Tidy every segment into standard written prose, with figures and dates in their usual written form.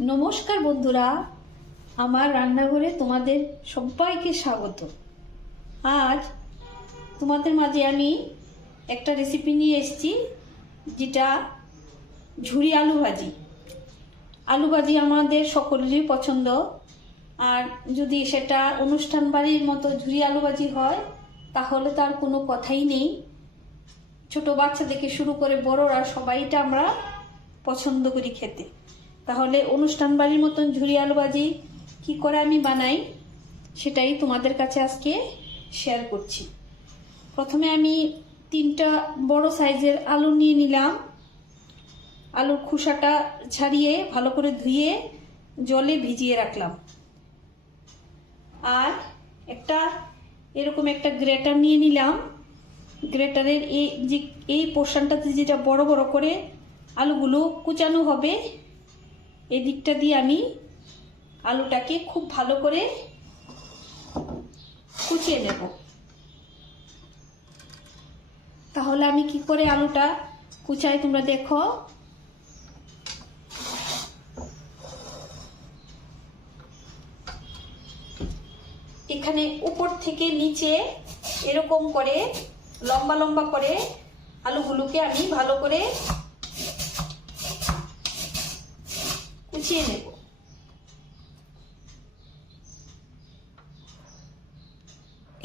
নমস্কার বন্ধুরা, আমার রান্নাঘরে তোমাদের সবাইকে স্বাগত। আজ তোমাদের মাঝে আমি একটা রেসিপি নিয়ে এসেছি, যেটা ঝুরি আলু ভাজি। আলু ভাজি আমাদের সকলেরই পছন্দ, আর যদি সেটা অনুষ্ঠান বাড়ির মতো ঝুরি আলু ভাজি হয় তাহলে তার কোনো কথাই নেই। ছোট বাচ্চা থেকে শুরু করে বড়রা সবাইটা আমরা পছন্দ করি খেতে। তাহলে অনুষ্ঠান বাড়ির মতন ঝুরি আলু ভাজি কী করে আমি বানাই সেটাই তোমাদের কাছে আজকে শেয়ার করছি। প্রথমে আমি 3টা বড় সাইজের আলু নিয়ে নিলাম। আলুর খোসাটা ছাড়িয়ে ভালো করে ধুয়ে জলে ভিজিয়ে রাখলাম। আর এরকম একটা গ্রেটার নিয়ে নিলাম। গ্রেটারের এই পোর্শনটাতে যেটা বড় বড় করে আলুগুলো কুচানো হবে, এই দিকটা দিয়ে আমি আলুটাকে খুব ভালো করে কুচিয়ে নেব। তাহলে আমি কি করে আলুটা কুচাই তোমরা দেখো। এখানে উপর থেকে নিচে এরকম করে লম্বা লম্বা করে আলুগুলোকে আমি ভালো করে কুচিয়ে নেব।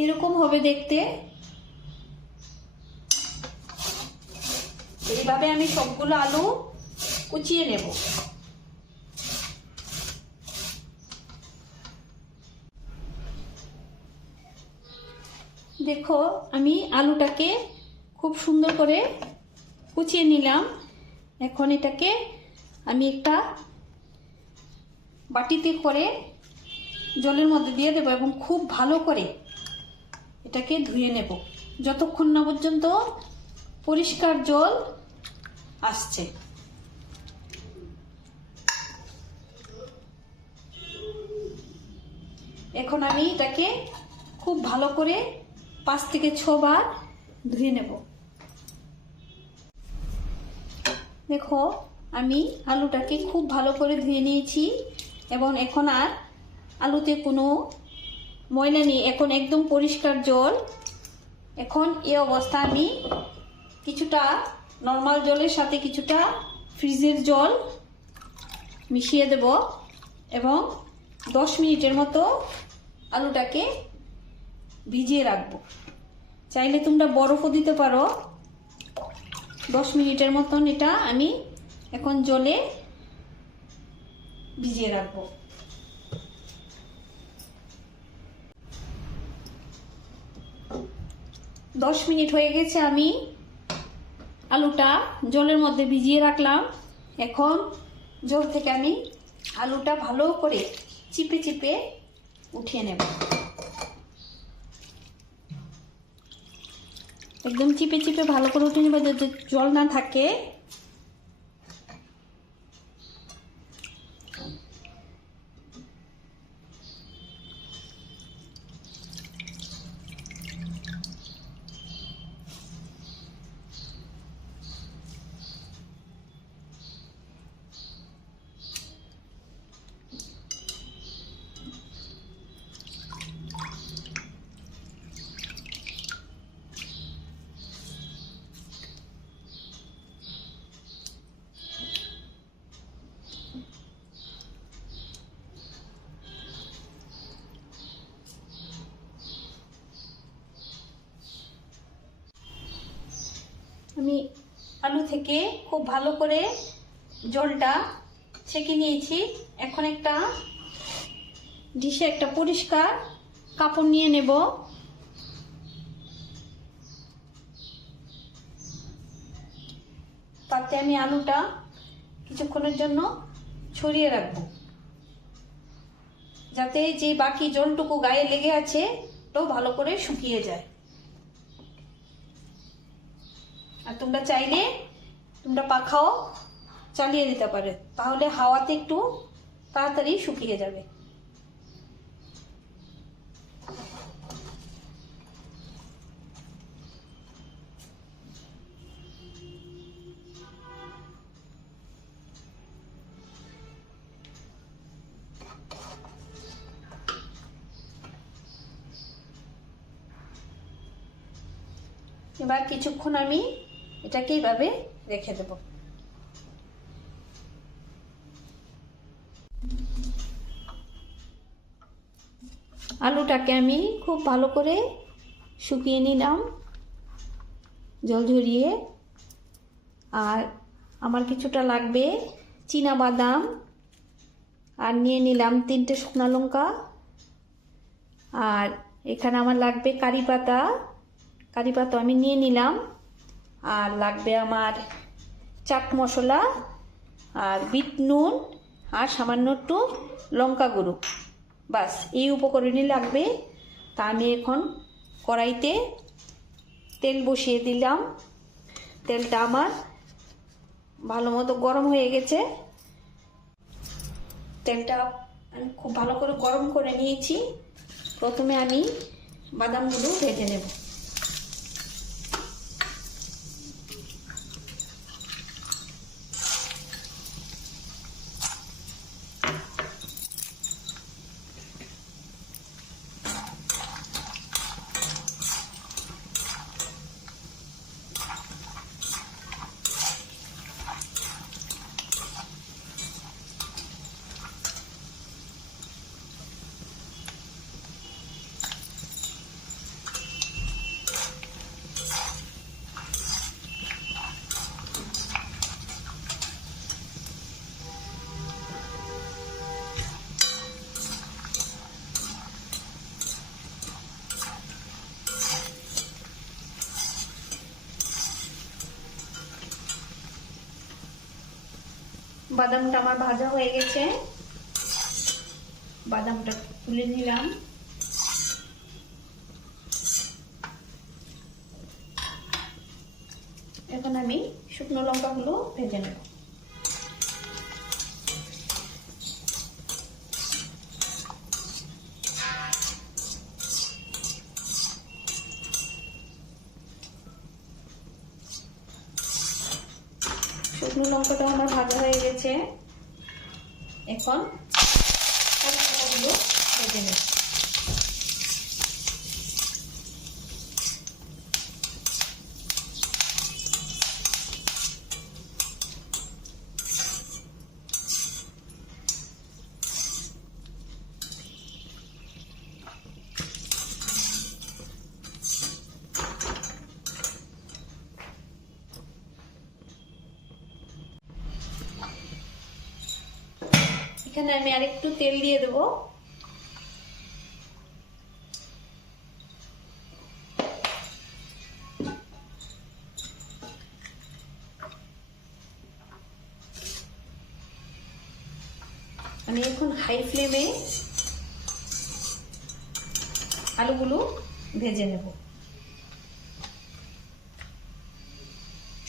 এরকম হবে দেখতে। এইভাবে আমি সবগুলো আলু কুচিয়ে নেব। দেখো, আমি আলুটাকে খুব সুন্দর করে কুচিয়ে নিলাম। এখন এটাকে আমি একটা বাটিতে করে জলের মধ্যে দিয়ে দেবো এবং খুব ভালো করে এটাকে ধুয়ে নেব, যতক্ষণ না পর্যন্ত পরিষ্কার জল আসছে। এখন আমি এটাকে খুব ভালো করে 5 থেকে 6 বার ধুয়ে নেব। দেখো, আমি আলুটাকে খুব ভালো করে ধুয়ে নিয়েছি এবং এখন আর আলুতে কোনো ময়লা নেই, এখন একদম পরিষ্কার জল। এখন এই অবস্থা আমি কিছুটা নর্মাল জলের সাথে কিছুটা ফ্রিজের জল মিশিয়ে দেব এবং 10 মিনিটের মতো আলুটাকে ভিজিয়ে রাখবো। চাইলে তোমরা বরফও দিতে পারো। 10 মিনিটের মতন এটা আমি এখন জলে ভিজিয়ে রাখবো। দশ মিনিট হয়ে গেছে, আমি আলুটা জলের মধ্যে ভিজিয়ে রাখলাম। এখন জল থেকে আমি আলুটা ভালো করে চিপে চিপে উঠিয়ে নেব। একদম চিপে চিপে ভালো করে উঠিয়ে নেব, যাতে জল না থাকে। আমি আলু থেকে খুব ভালো করে জলটা ছেঁকে নিয়েছি। এখন একটা ডিশে একটা পরিষ্কার কাপড় নিয়ে নেব। তাতে আমি আলুটা কিছুক্ষণের জন্য ছড়িয়ে রাখবো, যাতে যে বাকি জলটুকু গায়ে লেগে আছে তো ভালো করে শুকিয়ে যায়। আর তোমরা চাইলে পাখাও চালিয়ে দিতে পারে, তাহলে হাওয়াতে একটু তাড়াতাড়ি শুকিয়ে যাবে। এবার কিছুক্ষণ আমি এটাকে এইভাবে রেখে দেব। আলুটাকে আমি খুব ভালো করে শুকিয়ে নিলাম জল ঝরিয়ে। আর আমার কিছুটা লাগবে চীনা বাদাম, আর নিয়ে নিলাম 3টে শুকনো লঙ্কা। আর এখানে আমার লাগবে কারি পাতা আমি নিয়ে নিলাম। আর লাগবে আমার চাট মশলা, আর বিট নুন, আর সামান্য একটু লঙ্কা গুঁড়ো। বাস এই উপকরণই লাগবে। তা আমি এখন কড়াইতে তেল বসিয়ে দিলাম। তেলটা আমার ভালো মতো গরম হয়ে গেছে। তেলটা আমি খুব ভালো করে গরম করে নিয়েছি। প্রথমে আমি বাদামগুলো ভেজে নেব। বাদামটা আমার ভাজা হয়ে গেছে। বাদামটা তুলে নিলাম। এখন আমি শুকনো লঙ্কাগুলো ভেজে নেব। শুকনো লঙ্কাটা আমার ভাজা হয়ে গেছে। এখন মশলাগুলো ভেজে নেব। এখানে আমি আরেকটু তেল দিয়ে দেব। আমি এখন হাই ফ্লেমে আলুগুলো ভেজে নেব।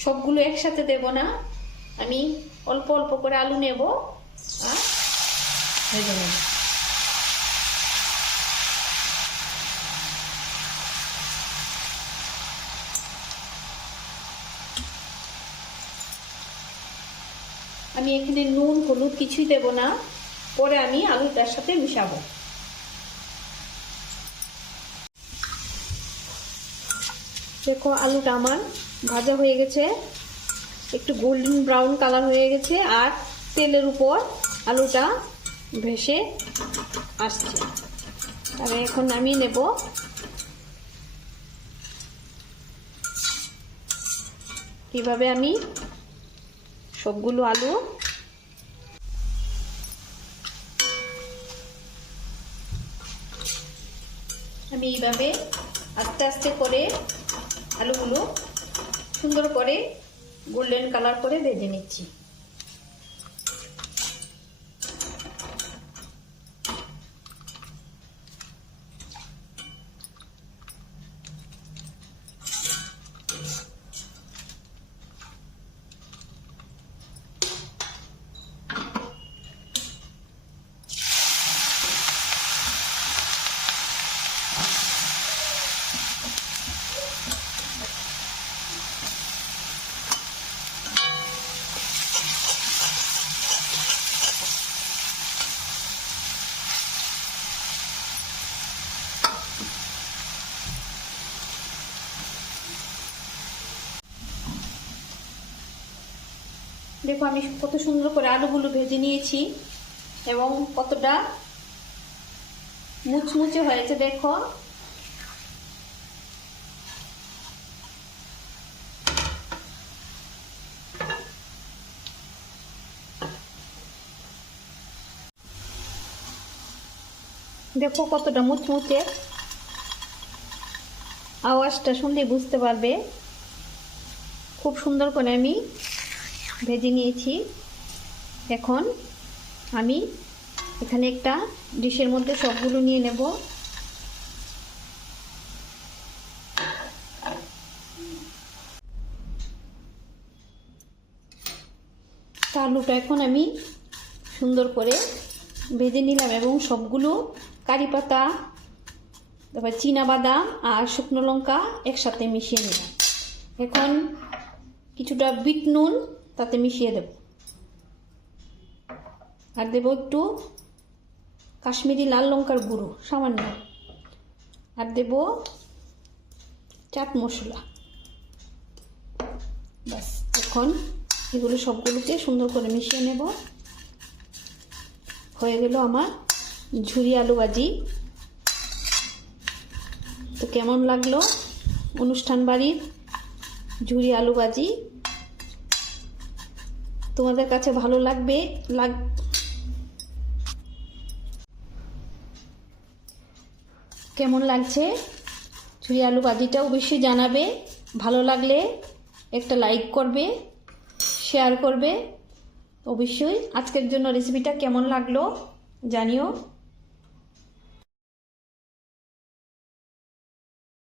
সবগুলো একসাথে দেব না, আমি অল্প অল্প করে আলু নেব আর ভেজে নেব। আমি এখানে নুন হলুদ কিছুই দেব না, পরে আমি আলুটার সাথে মিশাবো। দেখো আলুটা আমার ভাজা হয়ে গেছে, একটু গোল্ডেন ব্রাউন কালার হয়ে গেছে, আর তেলের উপর আলুটা ভেসে আসছে। তাহলে এখন নামিয়ে নেব। কিভাবে আমি সবগুলো আলু আমি এইভাবে আস্তে আস্তে করে আলুগুলো সুন্দর করে গোল্ডেন কালার করে ভেজে নিচ্ছি। দেখো আমি কত সুন্দর করে আলুগুলো ভেজে নিয়েছি এবং কতটা মুচমুচে হয়েছে দেখো। দেখো কতটা মুচমুচে, আওয়াজটা শুনলে বুঝতে পারবে। খুব সুন্দর করে আমি ভেজে নিয়েছি। এখন আমি এখানে একটা ডিশের মধ্যে সবগুলো নিয়ে নেব। আলুটা এখন আমি সুন্দর করে ভেজে নিলাম এবং সবগুলো কারি পাতা, তারপর চীনাবাদাম আর শুকনো লঙ্কা একসাথে মিশিয়ে নিলাম। এখন কিছুটা বিট নুন তাতে মিশিয়ে দেব, আর দেব একটু কাশ্মীরি লাল লঙ্কার গুঁড়ো সামান্য, আর দেব চাট মশলা। ব্যাস, এখন এগুলো সবগুলোকে সুন্দর করে মিশিয়ে নেব। হয়ে গেল আমার ঝুরি আলু ভাজি। তো কেমন লাগলো অনুষ্ঠান বাড়ির ঝুরি আলু ভাজি? তোমাদের কাছে ভালো লাগবে কেমন লাগছে ঝুরি আলু ভাজিটা অবশ্যই জানাবে। ভালো লাগলে একটা লাইক করবে, শেয়ার করবে। অবশ্যই আজকের জন্য রেসিপিটা কেমন লাগলো জানিও।